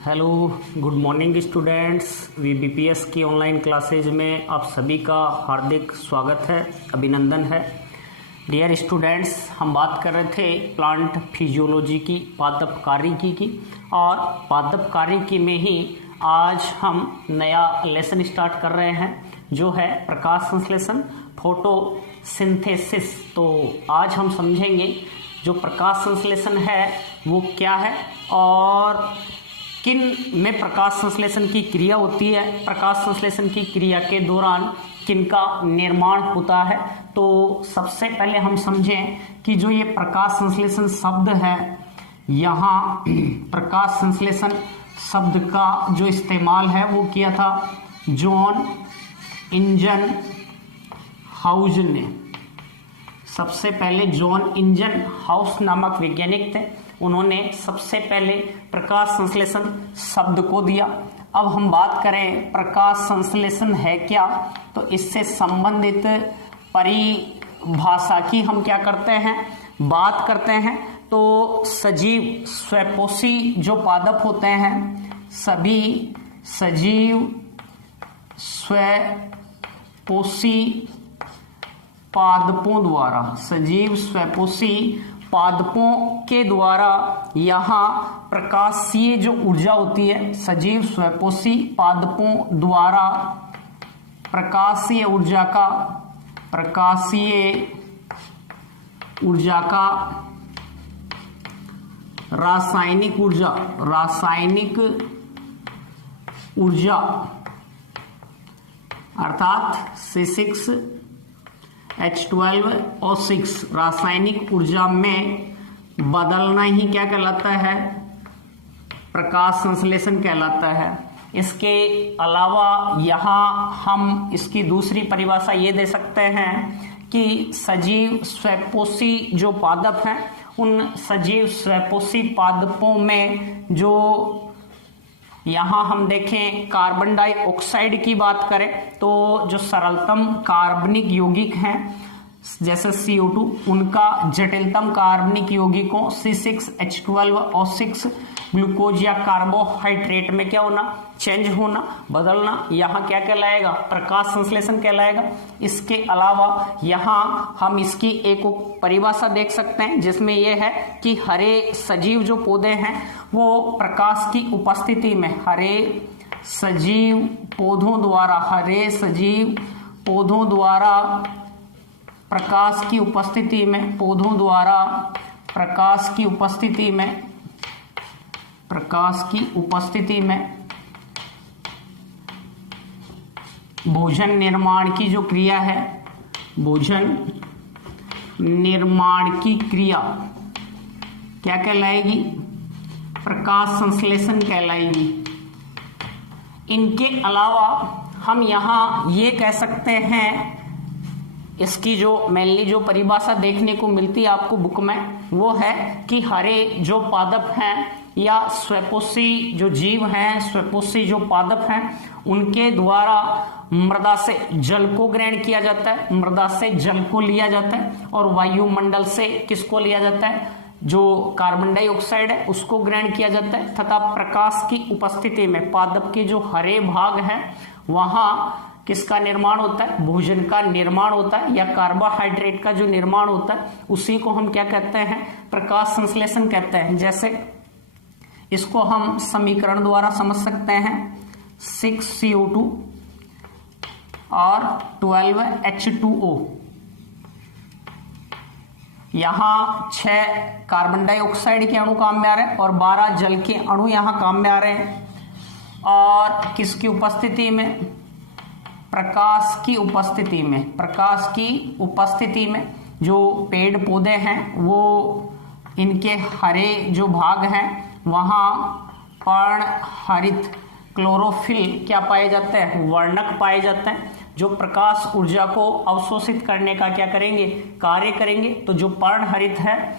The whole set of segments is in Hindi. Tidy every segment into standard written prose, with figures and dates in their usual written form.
Hello, good morning students. VBPS की ऑनलाइन क्लासेज में आप सभी का हार्दिक स्वागत है, अभिनंदन है। डियर स्टूडेंट्स, हम बात कर रहे थे प्लांट फिजियोलॉजी की, पादप कार्यकी की, और पादप कार्यकी में ही आज हम नया लेसन स्टार्ट कर रहे हैं जो है प्रकाश संश्लेषण, फोटोसिंथेसिस। तो आज हम समझेंगे जो प्रकाश संश्लेषण है वो क्या है और किन में प्रकाश संश्लेषण की क्रिया होती है, प्रकाश संश्लेषण की क्रिया के दौरान किनका निर्माण होता है। तो सबसे पहले हम समझें कि जो ये प्रकाश संश्लेषण शब्द है, यहाँ प्रकाश संश्लेषण शब्द का जो इस्तेमाल है वो किया था जॉन इंजन हाउस ने। सबसे पहले जॉन इंजन हाउस नामक वैज्ञानिक थे, उन्होंने सबसे पहले प्रकाश संश्लेषण शब्द को दिया। अब हम बात करें प्रकाश संश्लेषण है क्या, तो इससे संबंधित परिभाषा की हम क्या करते हैं, बात करते हैं। तो सजीव स्वपोषी जो पादप होते हैं, सभी सजीव स्वपोषी पादपों द्वारा, सजीव स्वपोषी पादपों के द्वारा यहाँ प्रकाशीय जो ऊर्जा होती है, सजीव स्वपोषी पादपों द्वारा प्रकाशीय ऊर्जा का रासायनिक ऊर्जा अर्थात C6H12O6 रासायनिक ऊर्जा में बदलना ही क्या कहलाता है, प्रकाश संश्लेषण कहलाता है। इसके अलावा यहाँ हम इसकी दूसरी परिभाषा ये दे सकते हैं कि सजीव स्वपोषी जो पादप हैं, उन सजीव स्वपोषी पादपों में जो यहाँ हम देखें कार्बन डाइऑक्साइड की बात करें तो जो सरलतम कार्बनिक यौगिक हैं जैसे CO2, उनका जटिलतम कार्बनिक यौगिकों C6H12O6 ग्लूकोज या कार्बोहाइड्रेट में क्या होना, चेंज होना, बदलना, यहाँ क्या कहलाएगा, प्रकाश संश्लेषण कहलाएगा। इसके अलावा यहाँ हम इसकी एक परिभाषा देख सकते हैं जिसमें यह है कि हरे सजीव जो पौधे हैं वो प्रकाश की उपस्थिति में, हरे सजीव पौधों द्वारा प्रकाश की उपस्थिति में भोजन निर्माण की जो क्रिया है, भोजन निर्माण की क्रिया क्या कहलाएगी, प्रकाश संश्लेषण कहलाएगी। इनके अलावा हम यहाँ ये कह सकते हैं, इसकी जो मेनली जो परिभाषा देखने को मिलती है आपको बुक में, वो है कि हरे जो पादप हैं या स्वपोषी जो जीव हैं, स्वपोषी जो पादप हैं, उनके द्वारा मृदा से जल को ग्रहण किया जाता है, मृदा से जल को लिया जाता है, और वायुमंडल से किसको लिया जाता है, जो कार्बन डाइऑक्साइड है उसको ग्रहण किया जाता है, तथा प्रकाश की उपस्थिति में पादप के जो हरे भाग हैं वहां किसका निर्माण होता है, भोजन का निर्माण होता है या कार्बोहाइड्रेट का जो निर्माण होता है, उसी को हम क्या कहते हैं, प्रकाश संश्लेषण कहते हैं। जैसे इसको हम समीकरण द्वारा समझ सकते हैं, 6CO2 और 12H2O, यहाँ 6 कार्बन डाइऑक्साइड के अणु काम में आ रहे हैं और 12 जल के अणु यहाँ काम में आ रहे हैं, और किसकी उपस्थिति में, प्रकाश की उपस्थिति में जो पेड़ पौधे हैं वो इनके हरे जो भाग हैं वहाँ पर्णहरित क्लोरोफिल क्या पाए जाते हैं, वर्णक पाए जाते हैं, जो प्रकाश ऊर्जा को अवशोषित करने का क्या करेंगे, कार्य करेंगे। तो जो पर्णहरित है,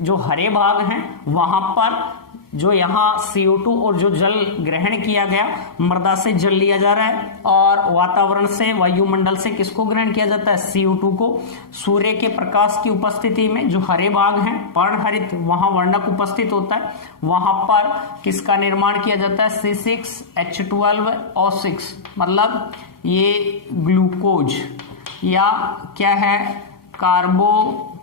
जो हरे भाग हैं वहां पर जो यहाँ CO2 और जो जल ग्रहण किया गया, मृदा से जल लिया जा रहा है और वातावरण से, वायुमंडल से किसको ग्रहण किया जाता है? CO2 को। सूर्य के प्रकाश की उपस्थिति में जो हरे भाग हैं, पर्णहरित, वहां वर्णक उपस्थित होता है, वहां पर किसका निर्माण किया जाता है? C6H12O6, मतलब ये ग्लूकोज या क्या है? कार्बोहाइड्रेट,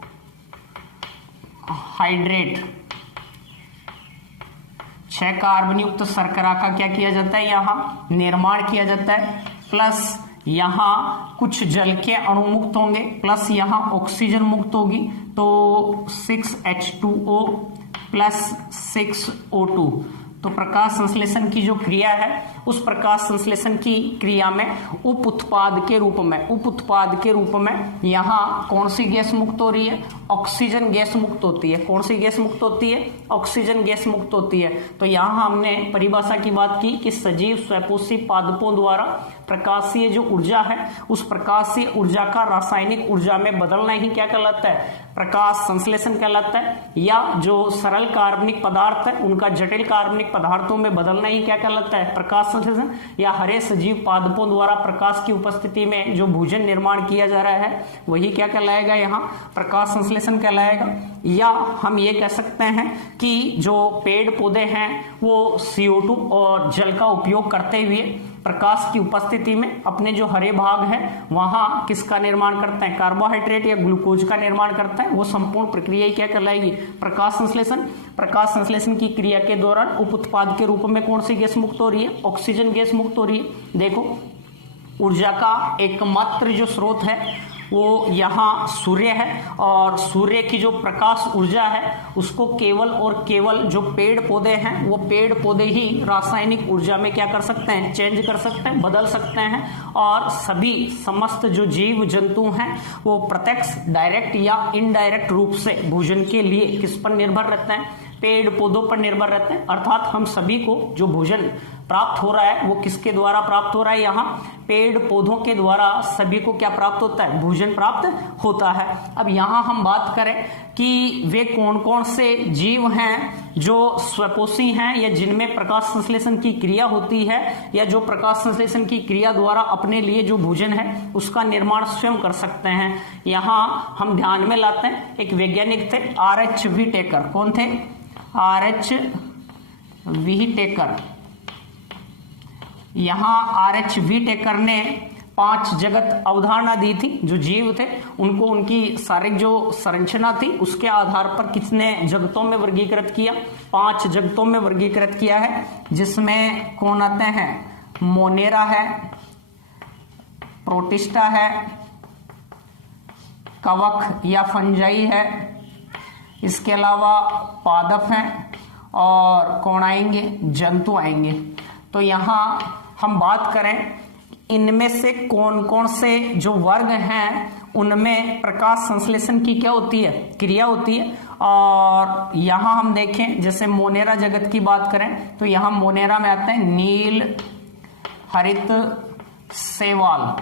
6 कार्बन युक्त शर्करा का क्या किया जाता है? यहाँ निर्माण किया जाता है। प्लस यहाँ कुछ जल के अणु मुक्त होंगे, प्लस यहाँ ऑक्सीजन मुक्त होगी, तो 6H2O प्लस 6O2। तो प्रकाश संश्लेषण की जो क्रिया है, उस प्रकाश संश्लेषण की क्रिया में उप उत्पाद के रूप में यहाँ कौन सी गैस मुक्त हो रही है? ऑक्सीजन गैस मुक्त होती है। कौन सी गैस मुक्त होती है? ऑक्सीजन गैस मुक्त होती है। तो यहाँ हमने परिभाषा की बात की कि सजीव स्वपोषी पादपों द्वारा प्रकाशीय जो ऊर्जा है, उस प्रकाशीय ऊर्जा का रासायनिक ऊर्जा में बदलना ही क्या कहलाता है? प्रकाश संश्लेषण कहलाता है। या जो सरल कार्बनिक पदार्थ है, उनका जटिल कार्बनिक पदार्थों में बदलना ही क्या कहलाता है? प्रकाश संश्लेषण। या हरे सजीव पादपों द्वारा प्रकाश की उपस्थिति में जो भोजन निर्माण किया जा रहा है, वही क्या कहलाएगा? यहाँ प्रकाश संश्लेषण कहलाएगा। या हम ये कह सकते हैं कि जो पेड़ पौधे हैं वो CO2 और जल का उपयोग करते हुए प्रकाश की उपस्थिति में अपने जो हरे भाग है वहां किसका निर्माण करते हैं? कार्बोहाइड्रेट या ग्लूकोज का निर्माण करता है। वो संपूर्ण प्रक्रिया ही क्या कहलाएगी? प्रकाश संश्लेषण। प्रकाश संश्लेषण की क्रिया के दौरान उप उत्पाद के रूप में कौन सी गैस मुक्त हो रही है? ऑक्सीजन गैस मुक्त हो रही है। देखो, ऊर्जा का एकमात्र जो स्रोत है वो यहाँ सूर्य है, और सूर्य की जो प्रकाश ऊर्जा है उसको केवल और केवल जो पेड़ पौधे हैं, वो पेड़ पौधे ही रासायनिक ऊर्जा में क्या कर सकते हैं? चेंज कर सकते हैं, बदल सकते हैं। और सभी समस्त जो जीव जंतु हैं वो प्रत्यक्ष, डायरेक्ट या इनडायरेक्ट रूप से भोजन के लिए किस पर निर्भर रहते हैं? पेड़ पौधों पर निर्भर रहते हैं। अर्थात हम सभी को जो भोजन प्राप्त हो रहा है वो किसके द्वारा प्राप्त हो रहा है? यहाँ पेड़ पौधों के द्वारा सभी को क्या प्राप्त होता है? भोजन प्राप्त होता है। अब यहाँ हम बात करें कि वे कौन कौन से जीव हैं जो स्वपोषी हैं, या जिनमें प्रकाश संश्लेषण की क्रिया होती है, या जो प्रकाश संश्लेषण की क्रिया द्वारा अपने लिए जो भोजन है उसका निर्माण स्वयं कर सकते हैं। यहाँ हम ध्यान में लाते हैं, एक वैज्ञानिक थे RH व्हिटेकर। कौन थे? RH Whittaker. यहाँ RH व्हिटेकर ने 5 जगत अवधारणा दी थी। जो जीव थे उनको उनकी शारीरिक जो संरचना थी उसके आधार पर कितने जगतों में वर्गीकृत किया? 5 जगतों में वर्गीकृत किया है, जिसमें कौन आते हैं? मोनेरा है, प्रोटिस्टा है, कवक या फंजाई है, इसके अलावा पादप हैं, और कौन आएंगे? जंतु आएंगे। तो यहाँ हम बात करें इनमें से कौन कौन से जो वर्ग हैं उनमें प्रकाश संश्लेषण की क्या होती है? क्रिया होती है। और यहाँ हम देखें, जैसे मोनेरा जगत की बात करें तो यहाँ मोनेरा में आते हैं नील हरित शैवाल,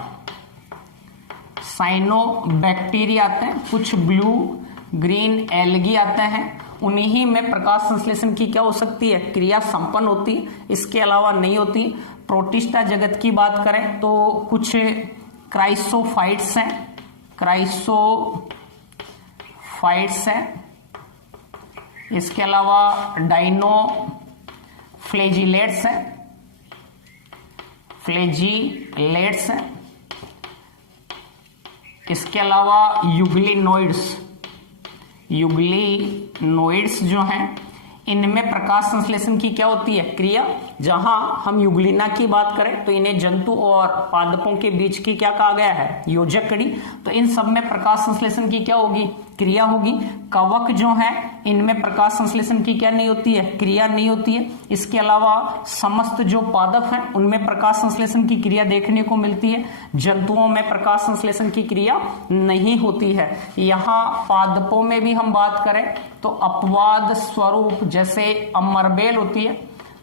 साइनोबैक्टीरिया आते हैं, कुछ ब्लू ग्रीन एल्गी आते हैं। उन्हीं में प्रकाश संश्लेषण की क्या हो सकती है? क्रिया संपन्न होती है, इसके अलावा नहीं होती। प्रोटिस्टा जगत की बात करें तो कुछ क्राइसोफाइट्स हैं, इसके अलावा डाइनोफ्लेजिलेट्स हैं, इसके अलावा यूग्लिनोइड्स जो हैं, इनमें प्रकाश संश्लेषण की क्या होती है? क्रिया। जहां हम यूग्लिना की बात करें तो इन्हें जंतु और पादपों के बीच की क्या कहा गया है? योजक कड़ी। तो इन सब में प्रकाश संश्लेषण की क्या होगी? क्रिया होगी। कवक जो है इनमें प्रकाश संश्लेषण की क्या नहीं होती है? क्रिया नहीं होती है। इसके अलावा समस्त जो पादप हैं उनमें प्रकाश संश्लेषण की क्रिया देखने को मिलती है। जंतुओं में प्रकाश संश्लेषण की क्रिया नहीं होती है। यहाँ पादपों में भी हम बात करें तो अपवाद स्वरूप जैसे अमरबेल होती है,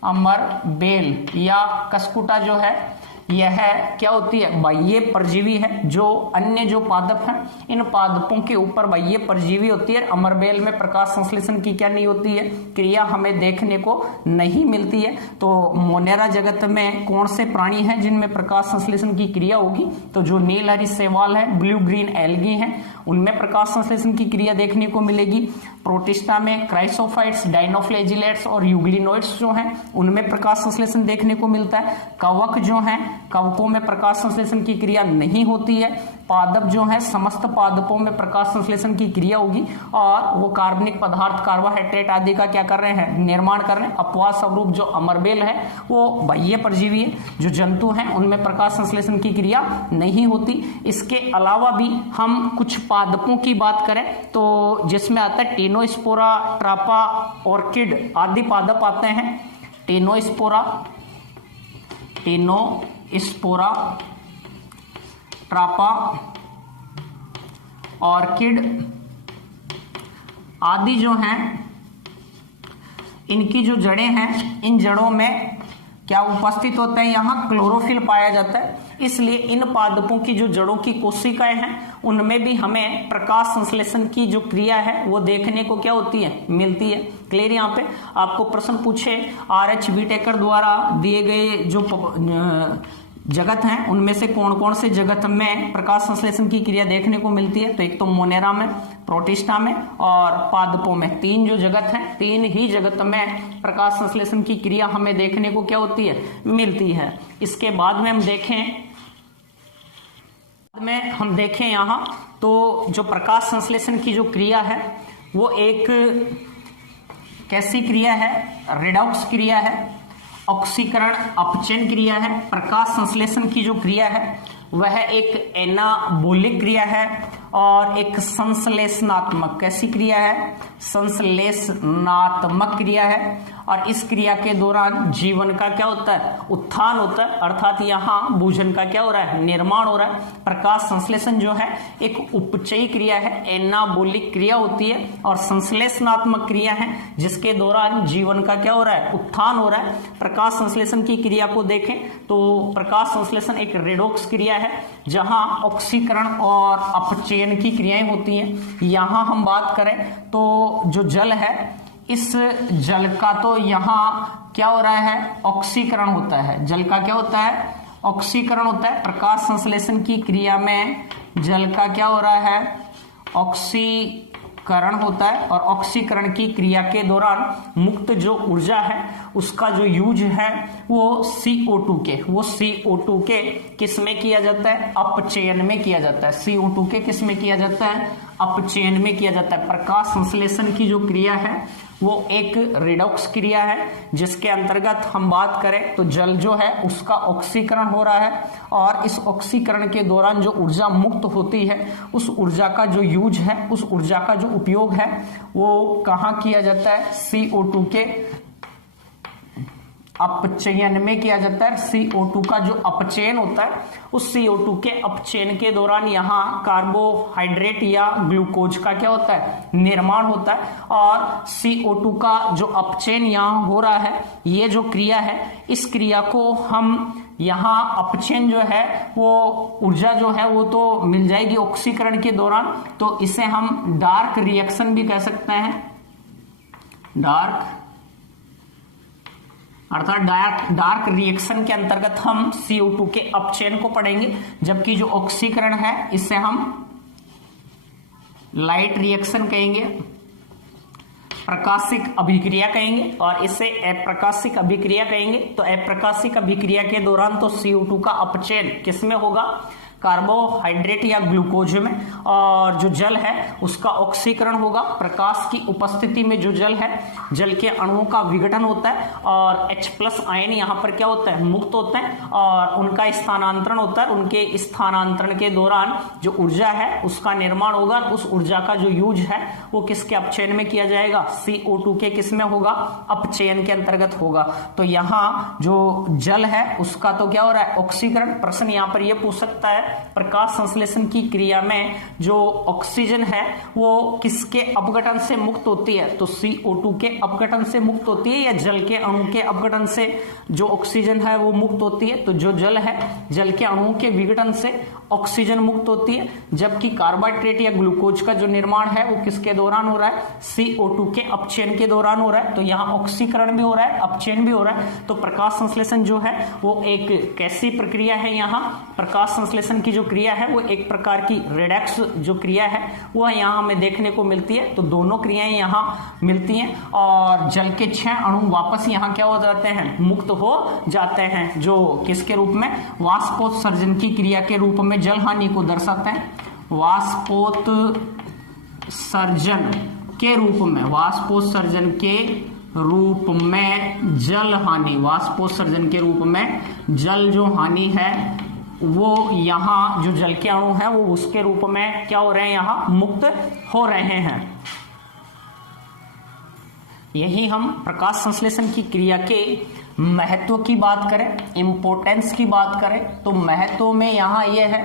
अमरबेल या कसकुटा जो है, यह क्या होती है, बाह्य परजीवी है। जो अन्य जो पादप हैं, इन पादपों के ऊपर बाह्य परजीवी होती है। अमरबेल में प्रकाश संश्लेषण की क्या नहीं होती है, क्रिया हमें देखने को नहीं मिलती है। तो मोनेरा जगत में कौन से प्राणी हैं जिनमें प्रकाश संश्लेषण की क्रिया होगी, तो जो नीलहरी शैवाल है, ब्लू ग्रीन एल्गी हैं, उनमें प्रकाश संश्लेषण की क्रिया देखने को मिलेगी। प्रोटिस्टा में क्राइसोफाइट्स, डायनोफ्लेजिलेट्स और यूग्लिनोइड्स जो हैं, उनमें प्रकाश संश्लेषण देखने को मिलता है। कवक जो हैं, कवकों में प्रकाश संश्लेषण की क्रिया नहीं होती है। पादप जो है, समस्त पादपों में प्रकाश संश्लेषण की क्रिया होगी और वो कार्बनिक पदार्थ, कार्बोहाइड्रेट आदि का क्या कर रहे हैं, निर्माण कर रहे हैं। अपवाद स्वरूप जो अमरबेल है वो बाह्य परजीवी है। जो जंतु हैं उनमें प्रकाश संश्लेषण की क्रिया नहीं होती। इसके अलावा भी हम कुछ पादपों की बात करें तो जिसमें आता है टेनोस्पोरा, ट्रापा, ऑर्किड आदि पादप आते हैं। टेनोस्पोरा, ट्रापा, ऑर्किड आदि जो हैं, इनकी जो जड़ें हैं, इन जड़ों में क्या उपस्थित होता है, यहाँ क्लोरोफिल पाया जाता है। इसलिए इन पादपों की जो जड़ों की कोशिकाएं हैं, उनमें भी हमें प्रकाश संश्लेषण की जो क्रिया है वो देखने को क्या होती है, मिलती है। क्लियर। यहाँ पे आपको प्रश्न पूछे RH विटेकर द्वारा दिए गए जो जगत हैं, उनमें से कौन कौन से जगत में प्रकाश संश्लेषण की क्रिया देखने को मिलती है, तो एक तो मोनेरा में, प्रोटिस्टा में और पादपों में। तीन जो जगत हैं, तीन ही जगत में प्रकाश संश्लेषण की क्रिया हमें देखने को क्या होती है, मिलती है। इसके बाद में हम देखें यहाँ तो जो प्रकाश संश्लेषण की जो क्रिया है वो एक कैसी क्रिया है, रेडॉक्स क्रिया है, ऑक्सीकरण अपचयन क्रिया है। प्रकाश संश्लेषण की जो क्रिया है वह एक एनाबोलिक क्रिया है और एक संश्लेषणात्मक कैसी क्रिया है, संश्लेषणात्मक क्रिया है। और इस क्रिया के दौरान जीवन का क्या होता है, उत्थान होता है, अर्थात यहाँ भोजन का क्या हो रहा है, निर्माण हो रहा है। प्रकाश संश्लेषण जो है एक उपचयी क्रिया है, एनाबोलिक क्रिया होती है, और संश्लेषणात्मक क्रिया है जिसके दौरान जीवन का क्या हो रहा है, उत्थान हो रहा है। प्रकाश संश्लेषण की क्रिया को देखें तो प्रकाश संश्लेषण एक रेडॉक्स क्रिया है जहां ऑक्सीकरण और अपचयन की क्रियाएं होती हैं। यहां हम बात करें तो जो जल है, इस जल का तो यहाँ क्या हो रहा है, ऑक्सीकरण होता है। जल का क्या होता है, ऑक्सीकरण होता है। प्रकाश संश्लेषण की क्रिया में जल का क्या हो रहा है, ऑक्सीकरण होता है। और ऑक्सीकरण की क्रिया के दौरान मुक्त जो ऊर्जा है उसका जो यूज है वो CO2 के किस में किया जाता है, अपचयन में किया जाता है। CO2 के किस में किया जाता है, अपचयन में किया जाता है। प्रकाश संश्लेषण की जो क्रिया है वो एक रिडॉक्स क्रिया है जिसके अंतर्गत हम बात करें तो जल जो है उसका ऑक्सीकरण हो रहा है और इस ऑक्सीकरण के दौरान जो ऊर्जा मुक्त होती है उस ऊर्जा का जो यूज है, उस ऊर्जा का जो उपयोग है वो कहाँ किया जाता है, CO2 के अपचयन में किया जाता है। CO2 का जो अपचयन होता है उस CO2 के अपचयन के दौरान यहाँ कार्बोहाइड्रेट या ग्लूकोज का क्या होता है, निर्माण होता है। और CO2 का जो अपचयन यहाँ हो रहा है, ये जो क्रिया है, इस क्रिया को हम यहाँ अपचयन जो है वो ऊर्जा जो है वो तो मिल जाएगी ऑक्सीकरण के दौरान, तो इसे हम डार्क रिएक्शन भी कह सकते हैं। डार्क अर्थात डार्क रिएक्शन के अंतर्गत हम CO2 के अपचयन को पढ़ेंगे, जबकि जो ऑक्सीकरण है इसे हम लाइट रिएक्शन कहेंगे, प्रकाशिक अभिक्रिया कहेंगे, और इसे अप्रकाशिक अभिक्रिया कहेंगे। तो अप्रकाशिक अभिक्रिया के दौरान तो CO2 का अपचयन किसमें होगा, कार्बोहाइड्रेट या ग्लूकोज में, और जो जल है उसका ऑक्सीकरण होगा। प्रकाश की उपस्थिति में जो जल है, जल के अणुओं का विघटन होता है और H+ आयन यहाँ पर क्या होता है, मुक्त होता है और उनका स्थानांतरण होता है। उनके स्थानांतरण के दौरान जो ऊर्जा है उसका निर्माण होगा। उस ऊर्जा का जो यूज है वो किसके अपचयन में किया जाएगा, CO2 के किस में होगा, अपचयन के अंतर्गत होगा। तो यहाँ जो जल है उसका तो क्या हो रहा है, ऑक्सीकरण। प्रश्न यहाँ पर यह पूछ सकता है प्रकाश संश्लेषण की क्रिया में जो ऑक्सीजन है वो किसके अपघटन से मुक्त होती है, तो CO2 के अपघटन से मुक्त होती है या जल के अणु के अपघटन से जो ऑक्सीजन है वो मुक्त होती है, तो जो जल है जल के अणुओं के विघटन से ऑक्सीजन मुक्त होती है, जबकि कार्बोहाइड्रेट या ग्लूकोज का जो निर्माण है वो किसके दौरान हो रहा है, CO2 के अपचयन के दौरान हो रहा है। तो यहाँ ऑक्सीकरण भी हो रहा है, अपचयन भी हो रहा है। तो प्रकाश संश्लेषण जो है वो एक कैसी प्रक्रिया है, यहाँ प्रकाश संश्लेषण की जो क्रिया है वो एक प्रकार की रेडक्स जो क्रिया है वो यहाँ हमें देखने को मिलती है। तो दोनों क्रियाएं यहाँ मिलती हैं और जल के 6 अणु वापस यहाँ क्या हो जाते हैं, मुक्त हो जाते हैं, जो किसके रूप में, वाष्पोत्सर्जन की क्रिया के रूप में जल हानि को दर्शाते हैं। वाष्पोत्सर्जन के रूप में, वाष्पोत्सर्जन के रूप में जल हानि, वाष्पोत्सर्जन के रूप में जल जो हानि है वो यहाँ जो जल के अणु है वो उसके रूप में क्या हो रहे हैं, यहाँ मुक्त हो रहे हैं। यही हम प्रकाश संश्लेषण की क्रिया के महत्व की बात करें, इंपॉर्टेंस की बात करें, तो महत्व में यहाँ यह है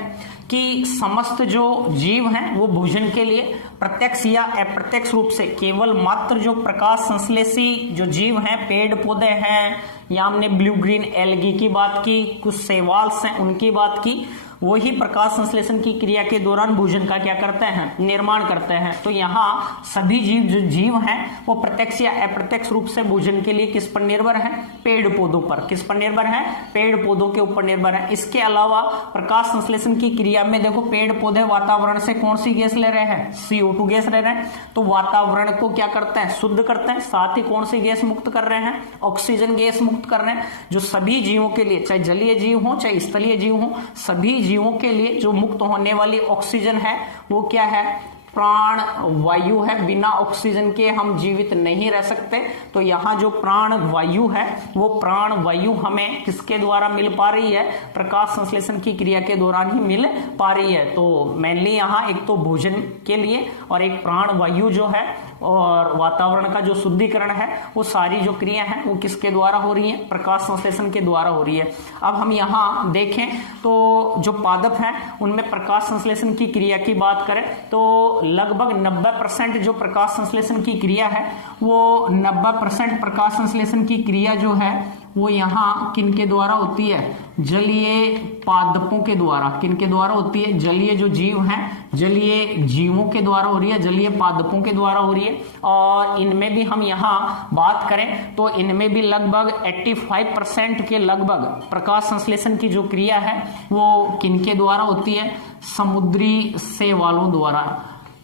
कि समस्त जो जीव हैं वो भोजन के लिए प्रत्यक्ष या अप्रत्यक्ष रूप से केवल मात्र जो प्रकाश संश्लेषी जो जीव हैं, पेड़ पौधे हैं, या हमने ब्लू ग्रीन एल्गी की बात की, कुछ शैवाल्स हैं उनकी बात की, वही प्रकाश संश्लेषण की क्रिया के दौरान भोजन का क्या करते हैं, निर्माण करते हैं। तो यहाँ सभी जीव जो जीव हैं वो प्रत्यक्ष या अप्रत्यक्ष रूप से भोजन के लिए किस पर निर्भर है, पेड़ पौधों पर। किस पर निर्भर है, पेड़ पौधों के ऊपर निर्भर है। इसके अलावा प्रकाश संश्लेषण की क्रिया में देखो पेड़ पौधे वातावरण से कौन सी गैस ले रहे हैं, CO2 गैस ले रहे हैं, तो वातावरण को क्या करते हैं, शुद्ध करते हैं। साथ ही कौन सी गैस मुक्त कर रहे हैं, ऑक्सीजन गैस मुक्त कर रहे हैं, जो सभी जीवों के लिए, चाहे जलीय जीव हो चाहे स्थलीय जीव हो, सभी जीवों के लिए जो मुक्त होने वाली ऑक्सीजन है वो क्या है, प्राण वायु है। बिना ऑक्सीजन के हम जीवित नहीं रह सकते। तो यहाँ जो प्राण वायु है वो प्राण वायु हमें किसके द्वारा मिल पा रही है, प्रकाश संश्लेषण की क्रिया के दौरान ही मिल पा रही है। तो मेनली यहाँ एक तो भोजन के लिए और एक प्राण वायु जो है और वातावरण का जो शुद्धिकरण है वो सारी जो क्रिया है वो किसके द्वारा हो रही है, प्रकाश संश्लेषण के द्वारा हो रही है। अब हम यहाँ देखें तो जो पादप हैं उनमें प्रकाश संश्लेषण की क्रिया की बात करें तो लगभग 90% जो प्रकाश संश्लेषण की क्रिया है वो 90% प्रकाश संश्लेषण की क्रिया जो है वो यहाँ किनके द्वारा होती है, जलीय पादपों के द्वारा। किनके द्वारा होती है, जलीय जो जीव हैं, जलीय जीवों के द्वारा हो रही है, जलीय पादपों के द्वारा हो रही है। और इनमें भी हम यहाँ बात करें तो इनमें भी लगभग 85% के लगभग प्रकाश संश्लेषण की जो क्रिया है वो किनके द्वारा होती है, समुद्री शैवालों द्वारा,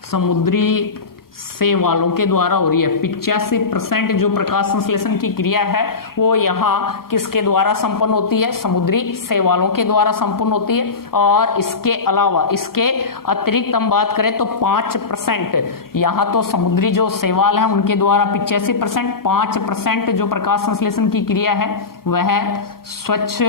समुद्री शैवालों के द्वारा हो रही है। 85% जो प्रकाश संश्लेषण की क्रिया है वो यहाँ किसके द्वारा संपन्न होती है, समुद्री शैवालों के द्वारा संपन्न होती है। और इसके अलावा, इसके अतिरिक्त हम बात करें तो 5% यहाँ तो समुद्री जो शैवाल है उनके द्वारा 85%, 5% जो प्रकाश संश्लेषण की क्रिया है वह स्वच्छ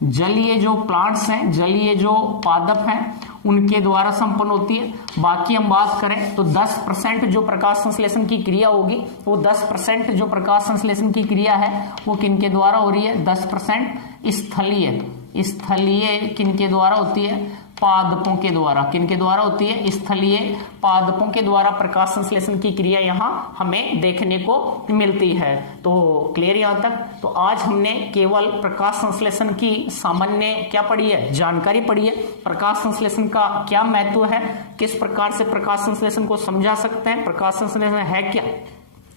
जलीय जो प्लांट्स हैं, जलीय जो पादप हैं उनके द्वारा संपन्न होती है। बाकी हम बात करें तो 10% जो प्रकाश संश्लेषण की क्रिया होगी वो 10% जो प्रकाश संश्लेषण की क्रिया है वो किनके द्वारा हो रही है, 10% स्थलीय, स्थलीय किनके द्वारा होती है, पादपों के द्वारा। किनके द्वारा होती है, स्थलीय पादपों के द्वारा प्रकाश संश्लेषण की क्रिया यहाँ हमें देखने को मिलती है। तो क्लियर यहाँ तक। तो आज हमने केवल प्रकाश संश्लेषण की सामान्य क्या पढ़ी है, जानकारी पढ़ी है। प्रकाश संश्लेषण का क्या महत्व है, किस प्रकार से प्रकाश संश्लेषण को समझा सकते हैं, प्रकाश संश्लेषण है क्या,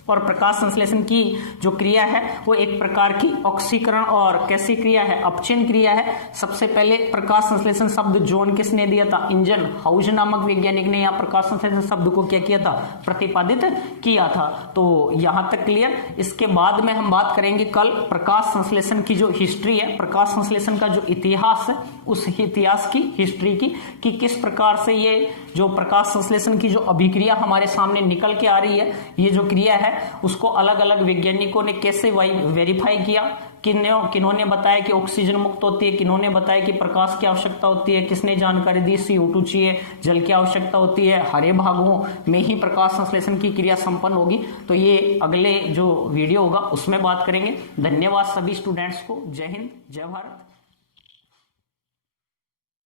और प्रकाश संश्लेषण की जो क्रिया है वो एक प्रकार की ऑक्सीकरण और कैसी क्रिया है, अपचयन क्रिया है। सबसे पहले प्रकाश संश्लेषण शब्द जॉन किसने दिया था, इंजन हाउस नामक वैज्ञानिक ने यहाँ प्रकाश संश्लेषण शब्द को क्या किया था, प्रतिपादित किया था। तो यहाँ तक क्लियर। इसके बाद में हम बात करेंगे कल प्रकाश संश्लेषण की जो हिस्ट्री है, प्रकाश संश्लेषण का जो इतिहास है उस इतिहास की, हिस्ट्री की, कि किस प्रकार से ये जो प्रकाश संश्लेषण की जो अभिक्रिया हमारे सामने निकल के आ रही है, ये जो क्रिया है उसको अलग अलग वैज्ञानिकों ने कैसे वेरीफाई किया, किन्होंने बताया कि ऑक्सीजन मुक्त होती है, किन्होंने बताया कि प्रकाश की आवश्यकता होती है, किसने जानकारी दी CO2 चाहिए, जल की आवश्यकता होती है, हरे भागों में ही प्रकाश संश्लेषण की क्रिया संपन्न होगी। तो ये अगले जो वीडियो होगा उसमें बात करेंगे। धन्यवाद सभी स्टूडेंट्स को। जय हिंद, जय भारत।